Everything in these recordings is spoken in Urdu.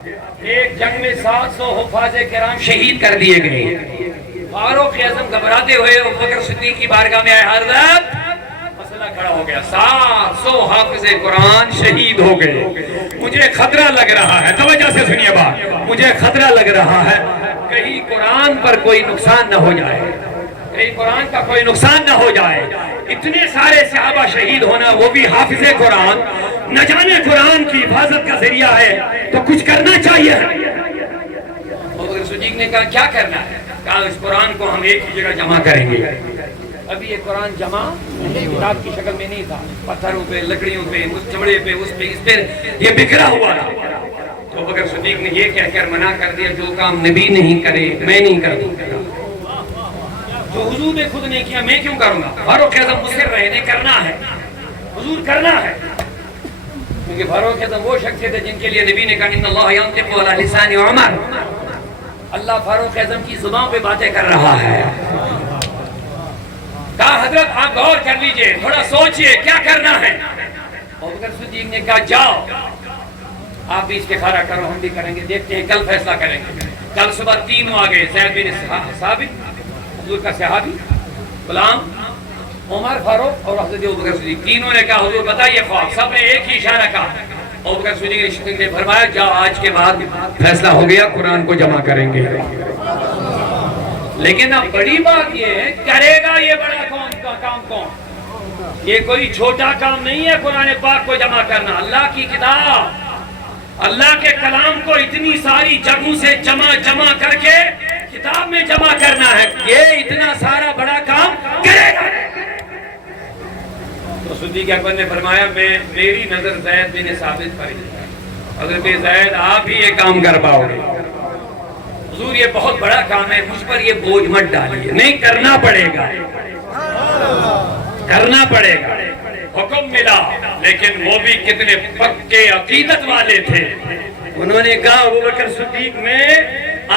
ایک جنگ میں 700 حفاظ کرام شہید کر دیے گئے۔ فاروق اعظم گھبراتے ہوئے ابوبکر صدیق کی بارگاہ میں آئے، حضرت مسئلہ کھڑا ہو گیا، 700 حافظ قرآن شہید ہو گئے، مجھے خطرہ لگ رہا ہے، توجہ سے سنیے بات، مجھے خطرہ لگ رہا ہے کہیں قرآن پر کوئی نقصان نہ ہو جائے، کہیں قرآن کا کوئی نقصان نہ ہو جائے۔ اتنے سارے صحابہ شہید ہونا، وہ بھی حافظ قرآن، نہ جانے قرآن کی حفاظت کا ذریعہ ہے تو کچھ کرنا چاہیے۔ ابوبکر صدیق نے کہا کیا کرنا ہے؟ کہا اس قرآن کو ہم ایک ہی جگہ جمع کریں گے۔ ابھی یہ قرآن جمع کتاب کی شکل میں نہیں تھا، پتھروں پہ، لکڑیوں پہ، اس چمڑے پہ، اس پہ، اس پہ یہ بکھرا ہوا تھا۔ تو ابوبکر صدیق نے یہ کہہ کر منع کر دیا، جو کام نبی نہیں کرے میں نہیں کروں، جو حضور نے خود نہیں کیا میں کیوں کروں گا؟ فاروق اعظم مصر رہے نے کرنا ہے، حضور کرنا ہے، کیونکہ فاروق اعظم وہ شخص تھے جن کے لیے نبی نے کہا ان اللہ ینطق علی لسان عمر، اللہ فاروق اعظم کی زبان پہ باتیں کر رہا ہے۔ کہا حضرت آپ غور کر لیجئے، تھوڑا سوچئے کیا کرنا ہے۔ ابوبکر صدیق نے کہا جاؤ آپ بھی استخارہ کرو، ہم بھی کریں گے، دیکھتے ہیں کل فیصلہ کریں گے۔ کل صبح تینوں آگئے، زید بن ثابت حضور کا صحابی، غلام، عمر فاروق اور حضرت ابوبکر صدیق، تینوں نے کہا حضور بتائیے خواب، سب نے ایک ہی اشارہ کہا۔ ابوبکر صدیق نے فرمایا جاؤ آج کے بعد فیصلہ ہو گیا، قرآن کو جمع کریں گے۔ لیکن اب بڑی بات یہ ہے، کرے گا یہ بڑا کام کون؟ یہ کوئی چھوٹا کام نہیں ہے قرآن پاک کو جمع کرنا، اللہ کی کتاب، اللہ کے کلام کو اتنی ساری جگہوں سے جمع کر کے کتاب میں جمع کرنا ہے، یہ اتنا سارا بڑا کام کرے گا۔ تو صدیق اکبر نے فرمایا میری نظر زید بن ثابت پر ہے، حضرت زید آپ ہی یہ کام کر پاؤ گے۔ حضور یہ بہت بڑا کام ہے، مجھ پر یہ بوجھ مت ڈالیے، نہیں کرنا پڑے گا، کرنا پڑے گا۔ حکم ملا، لیکن وہ بھی کتنے پکے عقیدت والے تھے، انہوں نے کہا ابوبکر صدیق میں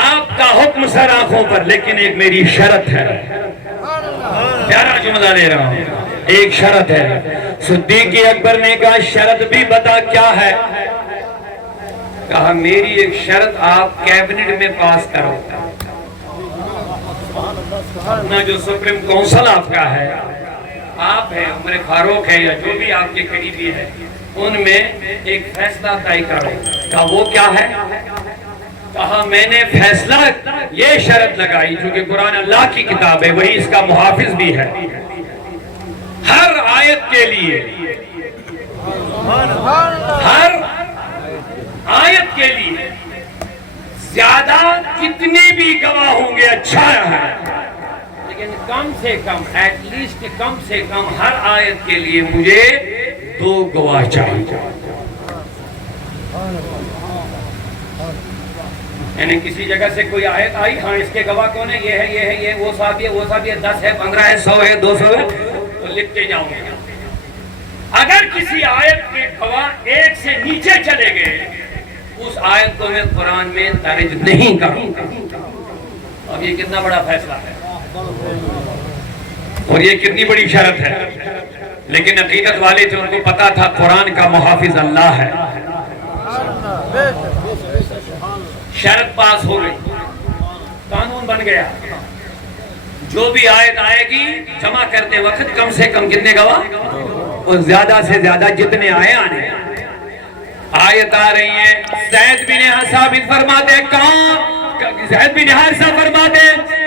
آپ کا حکم سر آنکھوں پر، لیکن ایک میری شرط ہے، پیارا جملہ لے رہا ہوں، ایک شرط ہے۔ صدیق اکبر نے کہا شرط بھی بتا کیا ہے؟ کہا میری ایک شرط آپ کیبنٹ میں پاس کرو، اپنا جو سپریم کونسل آپ کا ہے، آپ ہے، عمر فاروق ہے یا جو بھی آپ کے قریبی ہے، ان میں ایک فیصلہ طے کرو۔ کہا وہ کیا ہے؟ کہا میں نے فیصلہ یہ شرط لگائی، کیونکہ قرآن اللہ کی کتاب ہے، وہی اس کا محافظ بھی ہے، ہر آیت کے لیے، ہر آیت کے لیے زیادہ جتنے بھی گواہ ہوں گے اچھا ہے، لیکن کم سے کم، ایٹ لیسٹ کم سے کم ہر آیت کے لیے مجھے 2 گواہ چاہیے۔ یعنی کسی جگہ سے کوئی آیت آئی، ہاں اس کے گواہ کون ہے، یہ ہے، یہ ہے، یہ وہ صحابی ہے، وہ صحابی ہے، 10 ہے، 15 ہے، 100 ہے، 200 ہے، تو لکھتے جاؤں گے۔ اگر کسی آیت کے گواہ 1 سے نیچے چلے گئے، اس آیت کو میں قرآن میں درج نہیں کروں گا۔ اب یہ کتنا بڑا فیصلہ ہے اور یہ کتنی بڑی شرط ہے، لیکن عقیدت والے تھے، ان کو پتا تھا قرآن کا محافظ اللہ ہے۔ شرط پاس ہو گئی، قانون بن گیا، جو بھی آیت آئے گی جمع کرتے وقت کم سے کم کتنے گواہ، اور زیادہ سے زیادہ جتنے آئے آنے۔ آیت آ رہی ہے، زید بن ثابت فرماتے کون، زید بن حارثہ فرماتے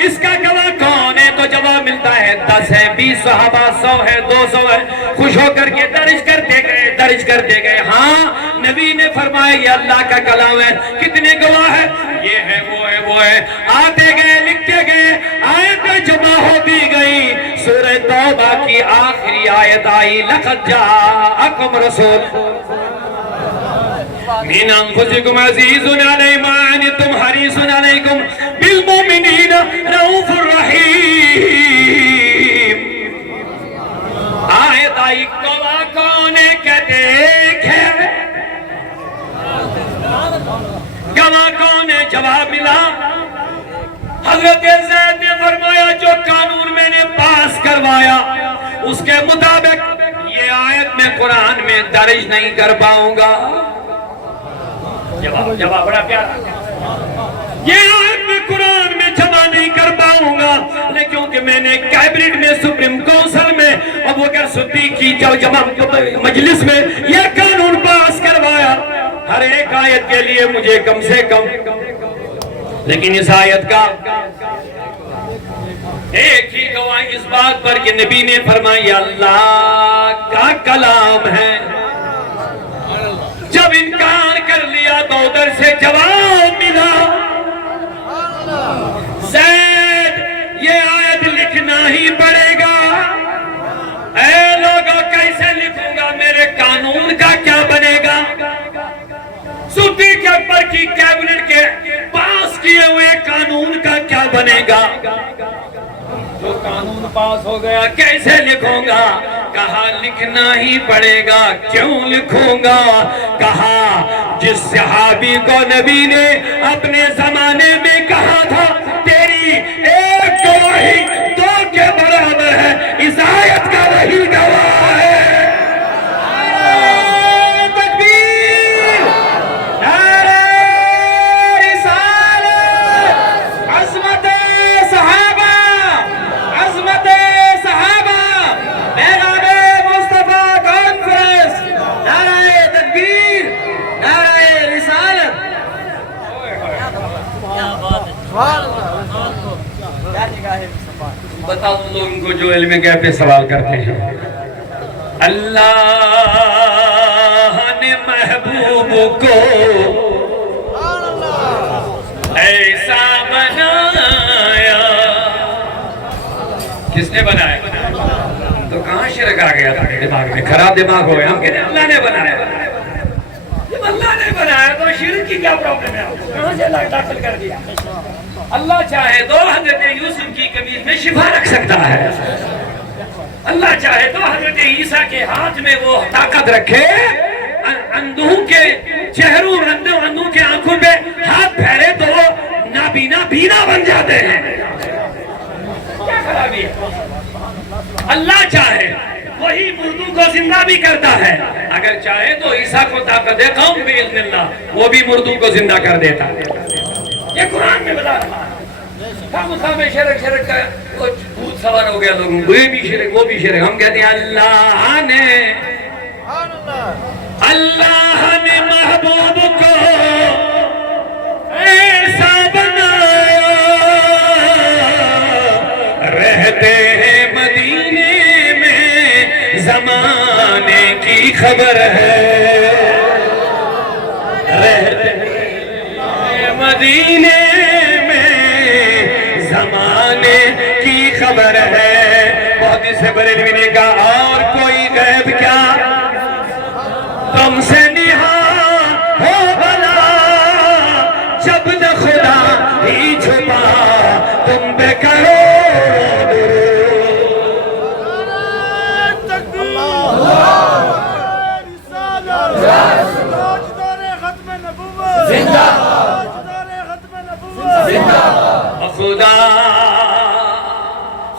اس کا گواہ کون ہے؟ تو جواب ملتا ہے 10 ہے، 20 صحابہ، 100 ہے، 200 ہے، خوش ہو کر کے درج کرتے گئے، ہاں نبی نے فرمایا یہ اللہ کا کلام ہے، کتنے گواہ ہے؟ یہ ہے، وہ ہے، وہ ہے، آتے گئے، لکھتے گئے، آیت جمع ہوتی گئی۔ سورہ توبہ کی آخری آیت آئی، لقد جاءکم رسول من انفسکم عزیز علیہ ما عنتم حریص علیکم بالمؤمنین رؤوف الرحیم۔ آیت آئی، گواہ کون ہے؟ کہتے ایک ہے، گواہ کون ہے؟ جواب ملا، حضرت زید نے فرمایا جو قانون میں نے پاس کروایا اس کے مطابق یہ آیت میں قرآن میں درج نہیں کر پاؤں گا۔ جواب بڑا پیارا. یہ آیت میں قرآن میں جمع نہیں کر پاؤں گا، لیکن کیونکہ میں نے کیبنٹ میں سپریم کونسل میں ابو بکر صدیق کی جمع مجلس میں یہ قانون پاس کروایا، ہر ایک آیت کے لیے مجھے کم سے کم، لیکن اس آیت کا ایک ہی گواہی اس بات پر کہ نبی نے فرمایا اللہ کا کلام ہے. جب انکار کر لیا تو ادھر سے جواب ملا، زید یہ آیت لکھنا ہی پڑے گا. اے لوگوں کیسے لکھوں گا، میرے قانون کا کیا بنے گا؟ صدیق اکبر کی کیبنٹ کے پاس کیے ہوئے قانون کا کیا بنے گا؟ جو قانون پاس ہو گیا کیسے لکھوں گا؟ کہا لکھنا ہی پڑے گا. کیوں لکھوں گا؟ کہا جس صحابی کو نبی نے اپنے زمانے میں کہا تھا تیری ایک گواہی دو کے برابر ہے، اس آیت کا وہی گواہ ہے. بتاؤ ان لوگوں کو جو علم غیب پہ سوال کرتے ہیں. اللہ نے محبوب کو ایسا بنایا. کس نے بنایا؟ تو کہاں شرک آ گیا تھا دماغ میں؟ خراب دماغ ہو گیا. ہم کہتے ہیں اللہ نے بنایا. جب اللہ نے بنایا تو شرک کی کیا پرابلم ہے؟ کہاں سے اللہ داخل کر دیا؟ اللہ چاہے تو حضرت یوسف کی قمیض میں شفا رکھ سکتا ہے. اللہ چاہے تو حضرت عیسیٰ کے ہاتھ میں وہ طاقت رکھے، اندھوں کے چہروں، اندھوں کے آنکھوں پہ ہاتھ پھیرے تو وہ نابینا بینا بن جاتے ہیں. کیا خرابی ہے؟ اللہ چاہے وہی مردوں کو زندہ بھی کرتا ہے. اگر چاہے تو عیسیٰ کو طاقت دے قوم باذن اللہ، وہ بھی مردوں کو زندہ کر دیتا ہے. یہ قرآن میں بتا رہا ہے. خام میں شرک کا بھوت سوار ہو گیا لوگوں کو، یہ بھی شرک وہ بھی شرک. ہم کہتے ہیں اللہ نے محبوب کو ایسا بنایا، رہتے ہیں مدینے میں زمانے کی خبر ہے. رہتے ہیں مدینے میں زمانے کی خبر ہے. بہت سے بریلوی نے کہا اور کوئی غیب کیا تم سے نہاں ہو بلا، جب نہ خدا ہی چھپا تم پہ کرو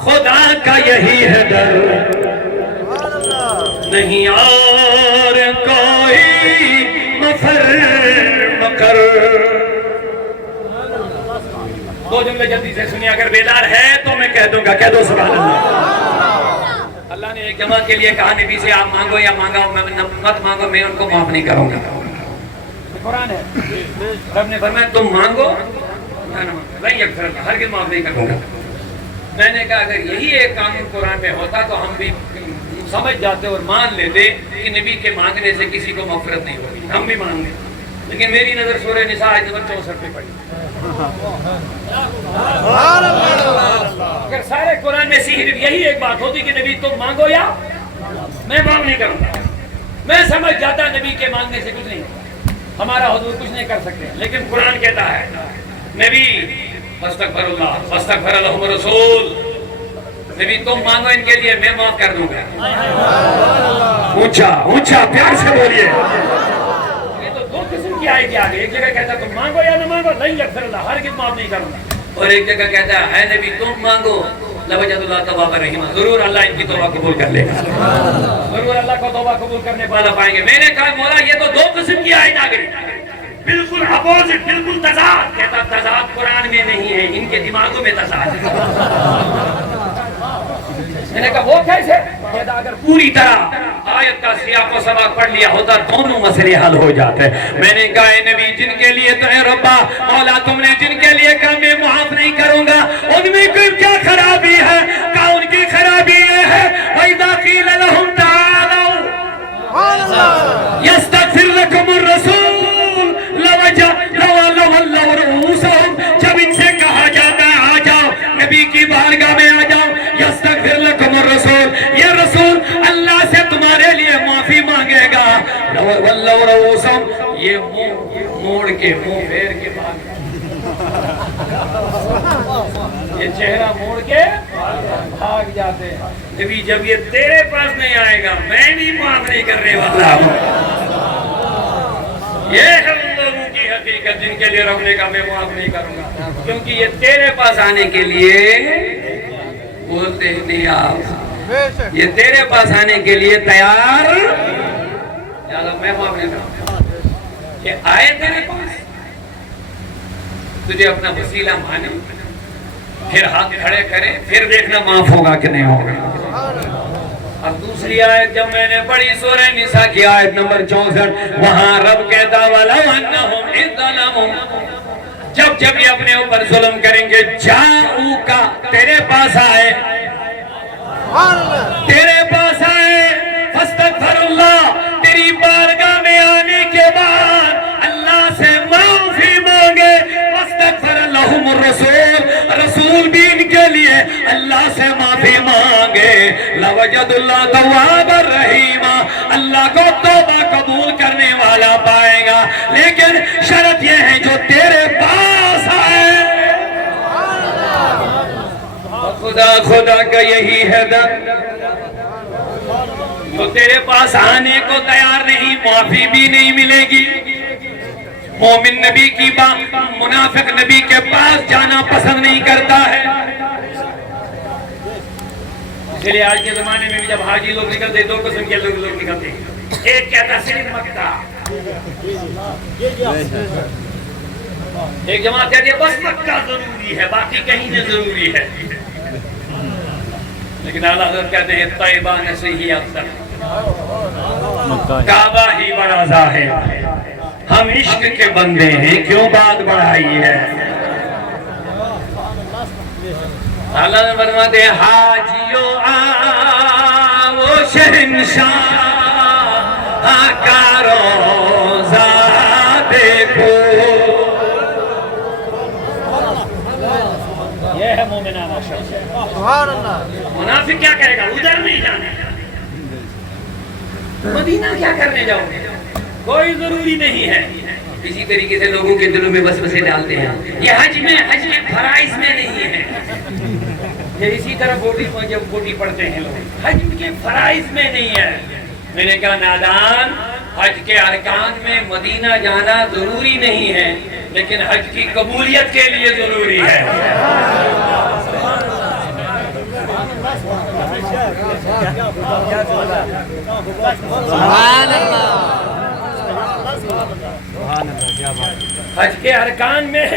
خدا کا یہی ہے در، نہیں اور کوئی مفر مکر. دو جملے جلدی سے سنیے، اگر بیدار ہے تو میں کہہ دوں گا. کہہ دو سبحان اللہ. اللہ نے ایک جماعت کے لیے کہا نبی سے آپ مانگو یا مانگا مت مانگو، میں ان کو معاف نہیں کروں گا. قرآن ہے. رب نے فرمایا تم مانگو نہیں اکثر ہرگز معاف نہیں کروں گا. میں نے کہا اگر یہی ایک قانون قرآن میں ہوتا تو ہم بھی سمجھ جاتے اور مان لیتے کہ نبی کے مانگنے سے کسی کو مغفرت نہیں ہوگی، ہم بھی مان لیں. لیکن میری نظر سورہ نساء آیت نمبر 64 پہ پڑی. اگر سارے قرآن میں صرف یہی ایک بات ہوتی کہ نبی تم مانگو یا میں معاف نہیں کروں گا، میں سمجھ جاتا نبی کے مانگنے سے کچھ نہیں، ہمارا حضور کچھ نہیں کر سکتے. لیکن قرآن کہتا ہے نبی فاستغفر اللہ فاستغفر لهم الرسول، نبی تم مانگو ان کے لیے میں معاف کر دوں گا. اونچا اونچا پیار سے بولیے. یہ تو دو قسم کی آیت آ گئی. ایک جگہ کہتا تم مانگو یا نہ مانگو نہیں یغفر اللہ، ہرگز معاف نہیں کروں گا. اور ایک جگہ کہتا ہے نبی تم مانگو لوجد اللہ تواب رحیم، ضرور اللہ ان کی توبہ قبول کر لے گا، ضرور اللہ کو توبہ قبول کرنے والا پائیں گے. میں نے کہا مولا یہ تو دو قسم کی آیت آ گئی. بالکل اپوزٹ، بالکل تضاد. کہتا تضاد قرآن میں نہیں ہے، ان کے دماغوں میں تضاد ہے. میں نے کہا وہ کیسے؟ کہتا اگر پوری طرح آیت کا سیاق و سباق پڑھ لیا ہوتا دونوں مسئلے حل ہو جاتے. میں نے کہا اے نبی جن کے لیے تو اے ربا مولا تم نے جن کے لیے کہا میں معاف نہیں کروں گا ان میں کوئی کیا خرابی ہے؟ کہا ان کی خرابی یہ ہے وَإِذَا قِيلَ لَهُمْ تَعَالَوْا يَسْتَغْفِرْ لَكُمُ الرَّسُولُ لَوَلَّوْا رُءُوسَهُمْ. جب ان سے کہا جاتا ہے آ جاؤ نبی کی بارگاہ میں آ جاؤ، یستغفر لکم الرسول، یہ رسول اللہ سے تمہارے لیے معافی مانگے گا. وَلَّوْا رُءُوسَهُمْ، یہ منہ موڑ کے منہ پھیر کے یہ چہرہ موڑ کے بھاگ جاتے ہیں. نبی جب یہ تیرے پاس نہیں آئے گا میں بھی معاف نہیں کرنے والا ہوں. یہ ہے ان لوگوں کی حقیقت جن کے لیے رب نے کہا میں معاف نہیں کروں گا، کیونکہ یہ تیرے پاس آنے کے لیے بولتے نہیں آپ، یہ تیرے پاس آنے کے لیے تیار. میں معاف نہیں کروں. یہ آئے تیرے پاس تجھے اپنا وسیلہ مانے، پھر ہاتھ کھڑے کرے، پھر دیکھنا معاف ہوگا کہ نہیں ہوگا. اب دوسری آیت جب میں نے پڑھی سورہ نساء کی آیت نمبر 64، وہاں رب کہتا وَلَوْ أَنَّهُمْ إِذْ ظَلَمُوا، جب یہ اپنے اوپر ظلم کریں گے جاؤکا، تیرے پاس آئے، تیرے پاس آئے، فَاسْتَغْفَرُ اللَّهُ، تیری بارگاہ میں آنے کے بعد اللہ سے معافی مانگے، وَاسْتَغْفَرَ لَهُمُ الرَّسُولُ، رسول بھی ان کے لیے اللہ سے معافی مانگے، لَوَجَدُ اللَّهَ تَوَّابًا رَحِيمًا، اللہ کو توبہ قبول کرنے والا پائے گا. لیکن شرط یہ ہے جو تیرے پاس آئے. خدا کا یہی ہے در جو تیرے پاس آنے کو تیار نہیں معافی بھی نہیں ملے گی. مومن نبی کی بات منافق نبی کے پاس جانا پسند نہیں کرتا ہے. اس لیے آج کے زمانے میں بھی جب حاجی لوگ نکلتے دو قسم کے لوگ نکلتے ہیں. ایک کہتا صرف مکہ، ایک جماعت کہتی ہے بس مکہ ضروری ہے باقی کہیں نہ ضروری ہے. لیکن اعلیٰ حضرت کہتے ہیں طیبہ سے ہی افضل، کعبہ ہی بڑا ظاہر. ہم عشق کے بندے ہیں کیوں بات بڑھائی ہے. اعلیٰ حضرت فرماتے ہیں حاجیو آؤ شہنشاہ کا روزہ دیکھو. یہ ہے مومنانہ شخص. منافق کیا کرے گا؟ ادھر نہیں جانا. مدینہ کیا کرنے جاؤ گے؟ کوئی ضروری نہیں ہے. اسی طریقے سے لوگوں کے دلوں میں وسوسے ڈالتے ہیں یہ حج میں فرائض میں نہیں ہے. یہ اسی طرح بوٹی پڑھتے ہیں لوگ حج کے فرائض میں نہیں ہے. میں نے کہا نادان، حج کے ارکان میں مدینہ جانا ضروری نہیں ہے لیکن حج کی قبولیت کے لیے ضروری ہے. حج کے ارکان میں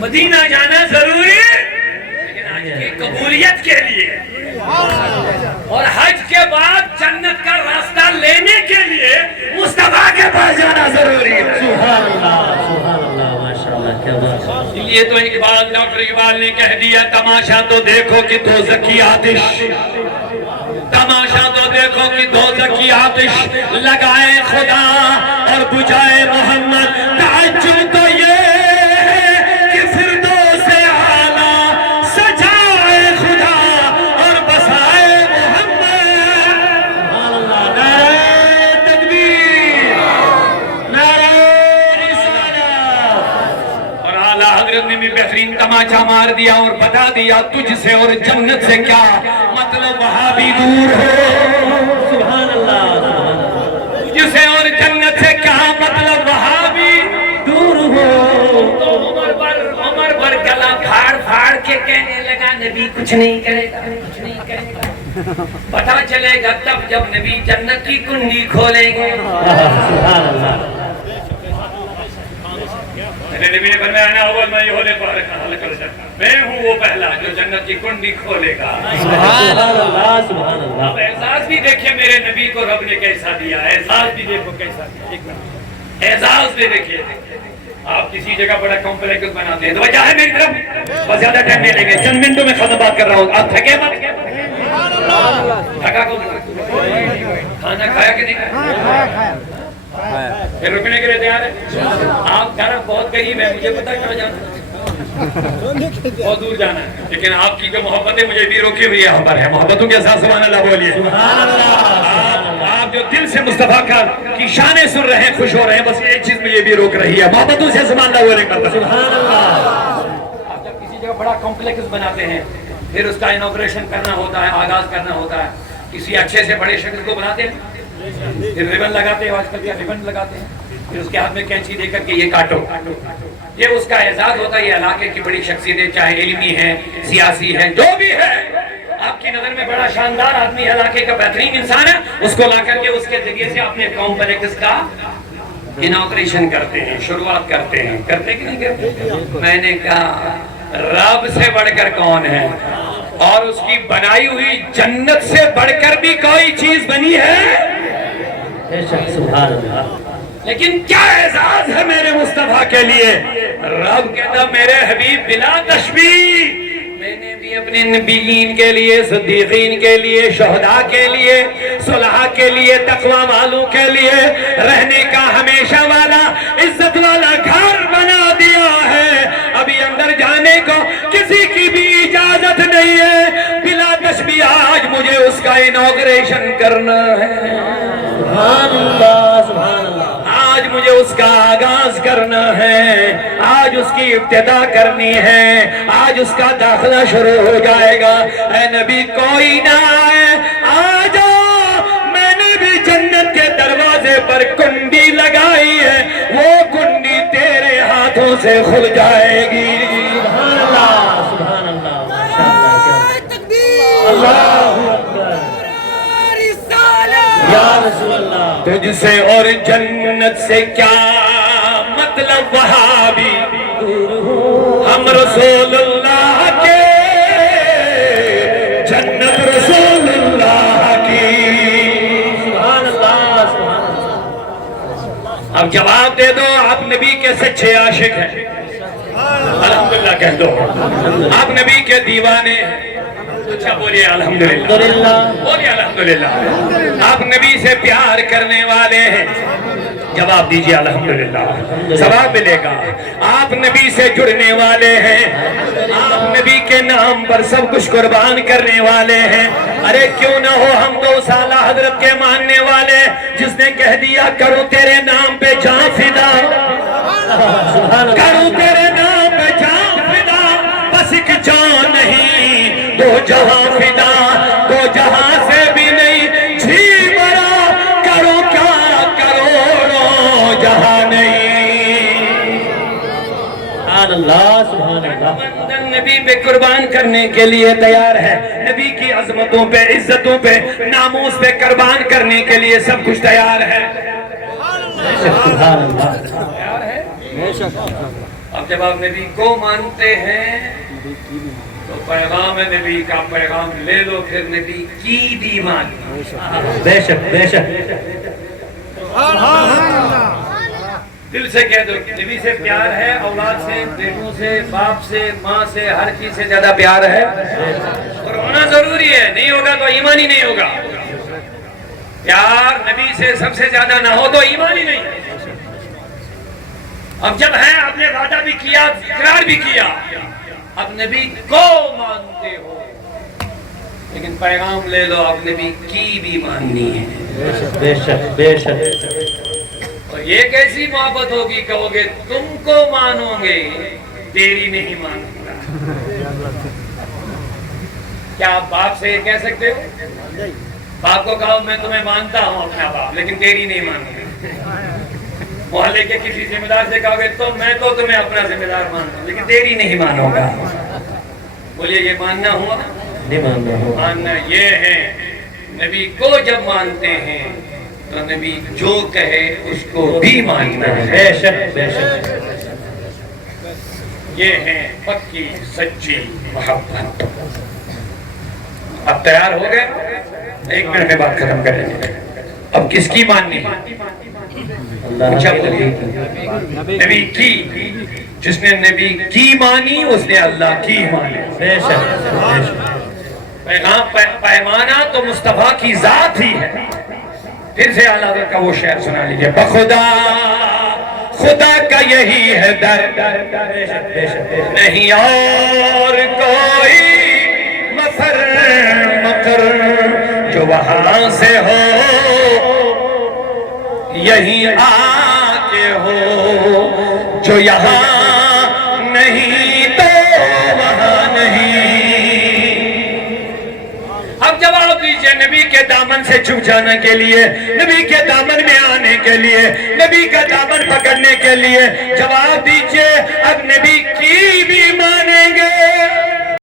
مدینہ جانا ضروری ہے لیکن حج کی قبولیت کے لیے اور حج کے بعد جنت کا راستہ لینے کے لیے مصطفیٰ کے پاس جانا ضروری ہے. سبحان اللہ سبحان اللہ ماشاءاللہ کیا بات ہے. اس لیے تو اقبال ڈاکٹر اقبال نے کہہ دیا تماشا تو دیکھو کہ دوزخ کی آتش، تماشا تو دیکھو کہ دوزخ کی آتش لگائے خدا اور بجھائے محمد. تعجب تو یہ ہے کہ فردوس اعلیٰ سجائے خدا اور بسائے محمد. نعرہ تکبیر، نعرہ رسالت. اور اعلیٰ حضرت نے بھی بہترین تماچا مار دیا اور بتا دیا تجھ سے اور جنت سے کیا مطلب وہاں بھی دور ہو. سبحان اللہ. تجھ سے اور جنت سے کیا مطلب وہاں بھی دور ہو. تو عمر بر گلا پھاڑ کے کہنے لگا نبی کچھ نہیں کرے گا، کچھ نہیں کرے گا. پتہ چلے گا تب جب نبی جنت کی کنڈی کھولیں گے. میرے نبی نے فرمایا انا اول من یحل الجنہ، میں ہوں وہ پہلا جو جنت کی کنڈی کھولے گا۔ سبحان اللہ سبحان اللہ۔ اب اعزاز بھی دیکھیں میرے نبی کو رب نے کیسا دیا، اعزاز بھی دیکھو کیسا دیا، اعزاز بھی دیکھیے۔ آپ کسی جگہ بڑا کمپلیکس بناتے ہیں، توجہ ہے میری طرف، بس زیادہ ٹائم نہیں لیں گے، چند منٹوں میں ختم بات کر رہا ہوں، آپ تھکے مت؟ تھکا کون؟ کھانا کھایا کہ نہیں کھایا؟ پھر رکنے کے لیے تیار ہے؟ آپ گھر بہت قریب ہے، مجھے پتا کہاں جانا ہے، بہت دور جانا ہے، لیکن آپ کی جو محبت ہے مجھے بھی روکی ہوئی یہاں پر ہے، محبتوں کے ساتھ سبحان اللہ بولیے۔ آپ جو دل سے مصطفیٰ کی شانیں سن رہے ہیں، خوش ہو رہے ہیں، بس ایک چیز مجھے بھی روک رہی ہے، محبتوں سے سبحان اللہ بولے۔ سبحان اللہ۔ آپ جب کسی جگہ بڑا کمپلیکس بناتے ہیں، پھر اس کا انوگریشن کرنا ہوتا ہے، آغاز کرنا ہوتا ہے، کسی اچھے سے بڑے شخص کو بناتے ہیں، پھر ریبن لگاتے ہیں، آج کل کیا ریبن لگاتے ہیں، پھر اس کے ہاتھ میں کینچی دے کر کے یہ کاٹو، یہ اس کا اعزاز ہوتا ہے۔ یہ علاقے کی بڑی شخصیتیں، چاہے علمی ہے، سیاسی ہے، جو بھی ہے، آپ کی نظر میں بڑا شاندار آدمی، علاقے کا بہترین انسان ہے، اس کو لا کر کے اس کے ذریعے سے اپنے کمپلیکس کا انوگریشن کرتے ہیں، شروعات کرتے ہیں، کرتے کہ نہیں کرتے؟ میں نے کہا رب سے بڑھ کر کون ہے، اور اس کی بنائی ہوئی جنت سے بڑھ کر بھی کوئی چیز بنی ہے؟ سبحان اللہ۔ لیکن کیا اعزاز ہے میرے مصطفیٰ کے لیے، رب کہتا میرے حبیب بلا تشبیہ، میں نے بھی اپنے نبیین کے لیے، صدیقین کے لیے، شہداء کے لیے، صلحاء کے لیے، تقوی والوں کے لیے رہنے کا ہمیشہ والا، عزت والا گھر بنا دیا ہے۔ ابھی اندر جانے کو کسی کی بھی اجازت نہیں ہے، بلا تشبیہ آج مجھے اس کا انوگریشن کرنا ہے۔ سبحان اللہ سبحان اللہ۔ آج مجھے اس کا آغاز کرنا ہے، آج اس کی ابتدا کرنی ہے، آج اس کا داخلہ شروع ہو جائے گا۔ اے نبی کوئی نہ آئے، آ جاؤ، میں نے بھی جنت کے دروازے پر کنڈی لگائی ہے، وہ کنڈی تیرے ہاتھوں سے کھل جائے گی۔ سبحان اللہ سبحان اللہ۔ ماشاءاللہ، اللہ اکبر یا رسول اللہ۔ تجھ سے اور جنت سے کیا مطلب وہابی، ہم رسول اللہ کے، جنت رسول اللہ کی۔ سبحان اللہ سبحان اللہ۔ اب جواب دے دو، آپ نبی کے سچے عاشق ہیں، الحمدللہ کہہ دو، آپ نبی کے دیوانے ہیں، اچھا بولیے الحمدللہ، بولیے الحمدللہ، آپ نبی سے پیار کرنے والے ہیں، جواب دیجئے الحمدللہ، ثواب ملے گا۔ آپ نبی سے جڑنے والے ہیں، آپ نبی کے نام پر سب کچھ قربان کرنے والے ہیں، ارے کیوں نہ ہو ہم تو اس اعلیٰ حضرت کے ماننے والے، جس نے کہہ دیا کرو تیرے نام پہ جان فدا، کرو تیرے نام پہ جان فدا، بس ایک جان نہیں دو جہاں فدا، دو جہاں سے بھی نہیں جھی مرا، کرو کیا کروڑوں جہاں نہیں۔ سبحان اللہ سبحان اللہ۔ بندن نبی پہ قربان کرنے کے لیے تیار ہے، نبی کی عظمتوں پہ، عزتوں پہ، ناموس پہ قربان کرنے کے لیے سب کچھ تیار ہے۔ سبحان اللہ۔ تیار ہے؟ اب جب آپ نبی کو مانتے ہیں تو پیغام نبی کا پیغام لے لو، پھر نبی کی بھی مانو۔ بے شک بے شک۔ دل سے کہہ دو نبی سے پیار ہے، اولاد سے، بیٹوں سے، باپ سے، ماں سے، ہر چیز سے زیادہ پیار ہے، اور ہونا ضروری ہے، نہیں ہوگا تو ایمان ہی نہیں ہوگا۔ پیار نبی سے سب سے زیادہ نہ ہو تو ایمان ہی نہیں۔ اب جب ہے آپ نے وعدہ بھی کیا، اقرار بھی کیا، اب نبی کو مانتے ہو، لیکن پیغام لے لو، اب نبی کی بھی ماننی ہے۔ بے شک بے شک۔ اور یہ کیسی محبت ہوگی، کہو گے تم کو مانو گے، تیری نہیں مانوں گا۔ کیا آپ باپ سے یہ کہہ سکتے ہو؟ باپ کو کہو میں تمہیں مانتا ہوں اپنا باپ، لیکن تیری نہیں مانوں گا۔ محلے کے کسی ذمہ دار سے کہو گے تو میں تو تمہیں اپنا ذمہ دار مانتا ہوں، لیکن تیری نہیں مانوں گا۔ بولیے یہ ماننا ہوا؟ نہیں ماننا ہوا۔ ماننا یہ ہے، نبی کو جب مانتے ہیں تو نبی جو کہے اس کو بھی ماننا ہے۔ بے شک بے شک۔ یہ ہے پکی سچی محبت. اب تیار ہو گئے؟ 1 منٹ میں بات ختم کریں گے. اب کس کی ماننی ہے؟ اچھا بولیے. نبی کی. جس نے نبی کی مانی اس نے اللہ کی مانی. بے شک بے شک. پیمانہ تو مصطفیٰ کی ذات ہی ہے. پھر سے اعلیٰ حضرت کا وہ شعر سنا لیجئے. بخدا خدا کا یہی ہے در نہیں اور کوئی مفر مقر جو وہاں سے ہو یہی آ کے ہو جو یہاں نہیں تو وہاں نہیں. اب جواب دیجئے نبی کے دامن سے چھو جانے کے لیے, نبی کے دامن میں آنے کے لیے, نبی کا دامن پکڑنے کے لیے جواب دیجئے. اب نبی